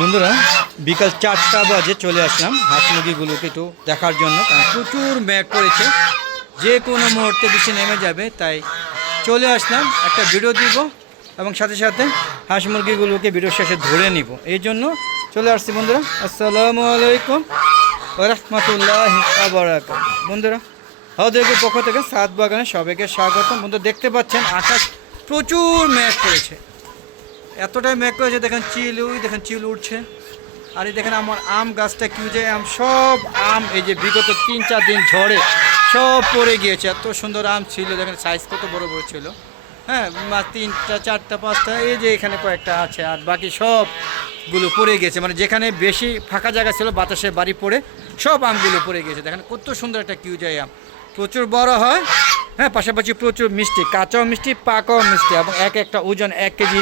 বন্ধুরা বিকাল 4টা বাজে চলে আসলাম হাঁস মুরগিগুলোকে একটু দেখার জন্য, কারণ প্রচুর মেঘ করেছে, যে কোনো মুহূর্তে বৃষ্টি নেমে যাবে। তাই চলে আসলাম, একটা ভিডিও দিব এবং সাথে সাথে হাঁস মুরগিগুলোকে ভিডিও শেষে ধরে নিব, এই জন্য চলে আসছি। বন্ধুরা আসসালামু আলাইকুম ওয়া রাহমাতুল্লাহি ওয়া বারাকাতুহু। বন্ধুরা হাওদাইয়ের পক্ষ থেকে সাত বাগানে সবাইকে স্বাগতম। বন্ধুরা দেখতে পাচ্ছেন আকাশ প্রচুর মেঘ করেছে, এতটাই মেঘ করেছে, দেখেন চিল উঠছে। আর এই দেখেন আমার আম গাছটা কি যে আম, সব আম এই যে বিগত 3-4 দিন ঝড়ে সব পড়ে গিয়েছে। এত সুন্দর আম ছিল, দেখেন সাইজ কত বড় বড় ছিল। হ্যাঁ, 3টা 4টা 5টা এই যে এখানে কয়েকটা আছে, আর বাকি সবগুলো পড়ে গেছে। মানে যেখানে বেশি ফাঁকা জায়গা ছিল বাতাসে বাড়ি পড়ে সব আমগুলো পড়ে গেছে। দেখেন কত সুন্দর একটা কিউজাই আম, প্রচুর বড় হয়। হ্যাঁ, পাশাপাশি প্রচুর মিষ্টি, কাঁচাও মিষ্টি, পাকাও মিষ্টি, এবং একটা ওজন 1 কেজি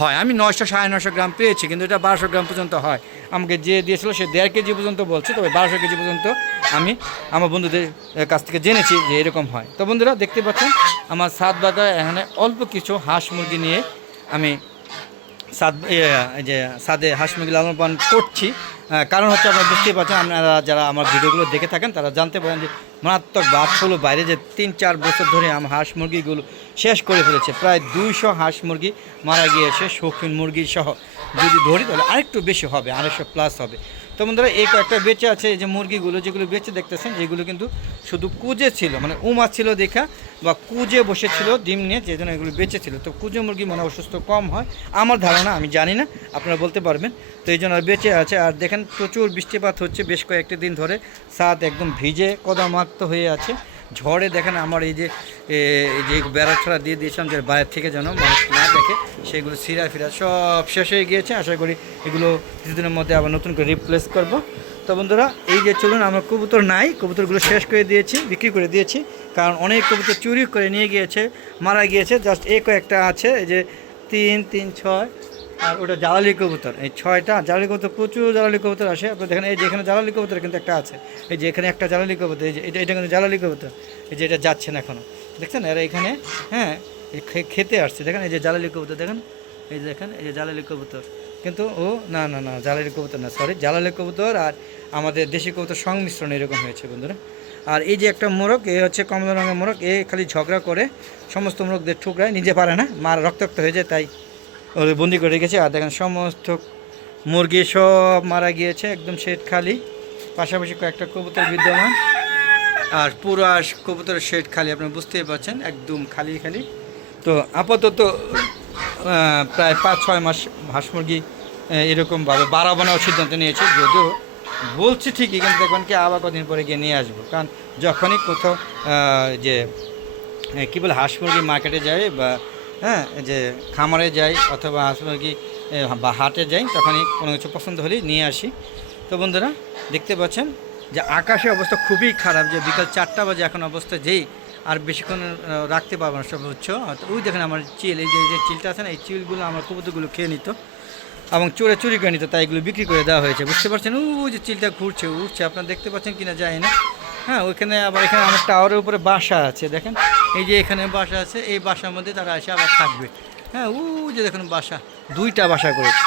হয়। আমি 900 950 গ্রাম পেয়েছি, কিন্তু এটা 1200 গ্রাম পর্যন্ত হয়। আমাকে যে দিয়েছিল সে 1.5 কেজি পর্যন্ত বলছে, তবে 1200 কেজি পর্যন্ত আমি আমার বন্ধুদের কাছ থেকে জেনেছি যে এরকম হয়। তো বন্ধুরা দেখতে পাচ্ছেন আমার ছাদ বাগানে এখানে অল্প কিছু হাঁস মুরগি নিয়ে আমি ছাদে হাঁস মুরগি লালন পালন করছি। কারণ হচ্ছে আপনারা বুঝতেই পারছেন, আপনারা যারা আমার ভিডিওগুলো দেখে থাকেন তারা জানতে পারেন যে মারাত্মক বাদ হলো বাইরে যে 3-4 বছর ধরে আমার হাঁস মুরগিগুলো শেষ করে ফেলেছে। প্রায় 200 হাঁস মুরগি মারা গিয়েছে, শৌখিন মুরগি সহ যদি ধরি তাহলে আরেকটু বেশি হবে, 250+ হবে। তো বন্ধুরা এই কয়েকটা বেঁচে আছে, এই যে মুরগিগুলো যেগুলো বেঁচে দেখতেছেন, এগুলো কিন্তু শুধু কুজে ছিল, মানে উমা ছিল দেখা বা কুজে বসেছিল ডিম নিয়ে, যে জন্য এগুলো বেঁচে ছিল। তো কুজে মুরগি মানে অসুস্থ কম হয় আমার ধারণা, আমি জানি না, আপনারা বলতে পারবেন। তো এই জন্য আর বেঁচে আছে। আর দেখেন প্রচুর বৃষ্টিপাত হচ্ছে বেশ কয়েকটি দিন ধরে, ছাদ একদম ভিজে কদামাক্ত হয়ে আছে ঝড়ে। দেখেন আমার এই যে বেড়া ছড়া দিয়ে দিয়েছিলাম যে বাইরের থেকে যেন মানুষ না দেখে, সেগুলো ছিঁড়া ফিরা সব শেষ হয়ে গিয়েছে। আশা করি এগুলো কিছুদিনের মধ্যে আবার নতুন করে রিপ্লেস করব। তো বন্ধুরা এই যে চলুন, আমার কবুতর নাই, কবুতরগুলো শেষ করে দিয়েছি, বিক্রি করে দিয়েছি, কারণ অনেক কবুতর চুরি করে নিয়ে গিয়েছে, মারা গিয়েছে। জাস্ট এই কয়েকটা আছে, এই যে 3, 3, 6, আর ওটা জ্বালালি কবুতর, এই 6টা জ্বালালি কবুতর, প্রচুর জ্বালালি কবুতর আসে। আপনার দেখেন এই যে এখানে জ্বালালি কবুতর কিন্তু একটা আছে, এই যে এখানে একটা জ্বালালি কবুতর, এই যে এটা কিন্তু জ্বালালি কবুতর, এই যে এটা যাচ্ছে না এখনও, দেখছেন এরা এখানে। হ্যাঁ, খেতে আসছে, দেখেন এই যে জ্বালালি কবুতর, দেখেন এই যে দেখেন এই যে জ্বালালি কবুতর, কিন্তু ও না না না জ্বালালি কবুতর না, সরি, জ্বালালি কবুতর আর আমাদের দেশি কবুতর সংমিশ্রণ এরকম হয়েছে বন্ধুরা। আর এই যে একটা মোরগ, এ হচ্ছে কমলা রঙের মোরগ, এ খালি ঝগড়া করে সমস্ত মোরগদের ঠুকরায়, নিজে পারে না, মার রক্তাক্ত হয়ে যায়, তাই ওদের বন্দি করে রেখেছে। আর দেখেন সমস্ত মুরগি সব মারা গিয়েছে, একদম শেড খালি, পাশাপাশি কয়েকটা কবুতর বিদ্যমান, আর পুরো কবুতরের শেড খালি, আপনি বুঝতেই পারছেন, একদম খালি খালি। তো আপাতত প্রায় 5-6 মাস হাঁস মুরগি এরকমভাবে বাড়ানোর সিদ্ধান্ত নিয়েছি, যদিও বলছি ঠিকই, কিন্তু দেখবেন কি আবার কদিন পরে গিয়ে নিয়ে আসবো। কারণ যখনই কোথাও যে কী বলে হাঁস মুরগি মার্কেটে যায় বা হ্যাঁ যে খামারে যাই অথবা হাঁস মুরগি বা হাটে যাই, তখনই কোনো কিছু পছন্দ হলেই নিয়ে আসি। তো বন্ধুরা দেখতে পাচ্ছেন যে আকাশের অবস্থা খুবই খারাপ, যে বিকাল 4টা বাজে এখন অবস্থা, যেই আর বেশিক্ষণ রাখতে পারবো না সব হচ্ছে। ওই দেখেন আমার চিল, এই যে চিলটা আছে না, এই চিলগুলো আমার কবুতরগুলো খেয়ে নিত এবং চুরি করে নিত, তাই এগুলো বিক্রি করে দেওয়া হয়েছে, বুঝতে পারছেন। ওই যে চিলটা উঠছে, আপনারা দেখতে পাচ্ছেন কিনা যায় না। হ্যাঁ, ওইখানে আবার এখানে আমার টাওয়ারের উপরে বাসা আছে, দেখেন এই যে এখানে বাসা আছে, এই বাসার মধ্যে তারা এসে আবার থাকবে। হ্যাঁ, ওই যে দেখুন বাসা, 2টা বাসা করেছে।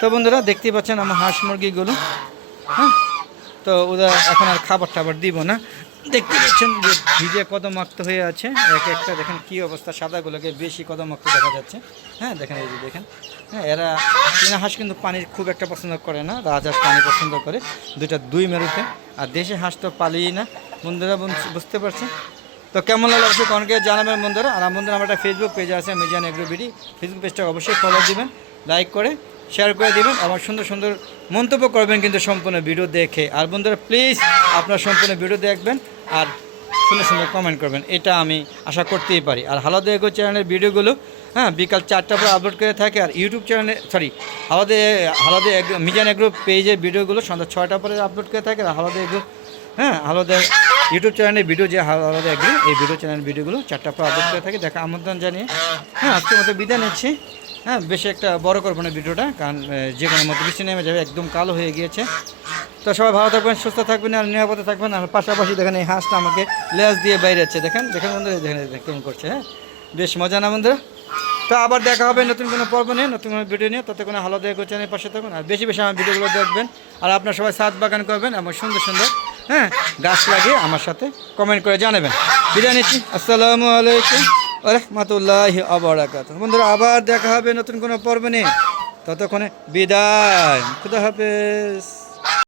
তো বন্ধুরা দেখতেই পাচ্ছেন আমার হাঁস মুরগিগুলো। হ্যাঁ, তো ওরা এখন আর খাবার টাবার দিব না, দেখতে পাচ্ছেন যে ভিজে কদমাক্ত হয়ে আছে এক একটা, দেখেন কী অবস্থা, সাদাগুলোকে বেশি কদমাক্ত দেখা যাচ্ছে। হ্যাঁ দেখেন এই যে দেখেন, হ্যাঁ এরা চীনা হাঁস কিন্তু পানি খুব একটা পছন্দ করে না, রাজহাঁস পানি পছন্দ করে, 2 মেরুতে। আর দেশি হাঁস তো পালিয়ে না বন্ধুরা, বুঝতে পারছেন। তো কেমন লাগলো অবশ্যই কমেন্টে জানাবেন বন্ধুরা। আর বন্ধুরা আমার একটা ফেসবুক পেজ আছে মিজান এগ্রো বিডি, ফেসবুক পেজটা অবশ্যই ফলো দিবেন, লাইক করে শেয়ার করে দেবেন, আমার সুন্দর সুন্দর মন্তব্য করবেন কিন্তু সম্পূর্ণ ভিডিও দেখে। আর বন্ধুরা প্লিজ আপনার সম্পূর্ণ ভিডিও দেখবেন আর সুন্দর সুন্দর কমেন্ট করবেন, এটা আমি আশা করতেই পারি। আর হালাদা এগ্রো চ্যানেলের ভিডিওগুলো হ্যাঁ বিকাল 4টা পর আপলোড করে থাকে, আর ইউটিউব চ্যানেলে হালাদা এগ্রো মিজান এগ্রো পেজের ভিডিওগুলো সন্ধ্যা 6টা পরে আপলোড করে থাকে। আর হালাদা এগ্রো হালাদা ইউটিউব চ্যানেলের ভিডিও যে হালাদা এগ্রো, এই ভিডিও চ্যানেলের ভিডিওগুলো 4টা পর আপলোড করে থাকে, দেখা আমন্ত্রণ জানিয়ে আজকের মতো বিদায় নিচ্ছি। বেশি একটা বড় করবো না ভিডিওটা, কারণ যে কোনো মতো বৃষ্টি নেমে যাবে, একদম কালো হয়ে গিয়েছে। তো সবাই ভালো থাকবেন, সুস্থ থাকবেন আর নিরাপদে থাকবেন। আর পাশাপাশি দেখেন এই হাঁসটা আমাকে লেজ দিয়ে বাইরে যাচ্ছে, দেখেন বন্ধুরা, দেখেন কেমন করছে। হ্যাঁ, বেশ মজা না বন্ধুরা। তো আবার দেখা হবে নতুন কোনো পর্ব নিয়ে, নতুন কোনো ভিডিও নিয়ে। ততক্ষণে হালো দেখো চ্যানেলের পাশে থাকুন, আর বেশি বেশি আমার ভিডিওগুলো দেখবেন। আর আপনারা সবাই ছাদ বাগান করবেন এবং সুন্দর সুন্দর হ্যাঁ গাছ লাগিয়ে আমার সাথে কমেন্ট করে জানাবেন। বিদায় নিচ্ছি, আসসালামু আলাইকুম ওয়া রাহমাতুল্লাহি ওয়া বারাকাতুহু। বন্ধুরা আবার দেখা হবে নতুন কোনো পর্ব নিয়ে, ততক্ষণে বিদায়, খুদা হাফেজ।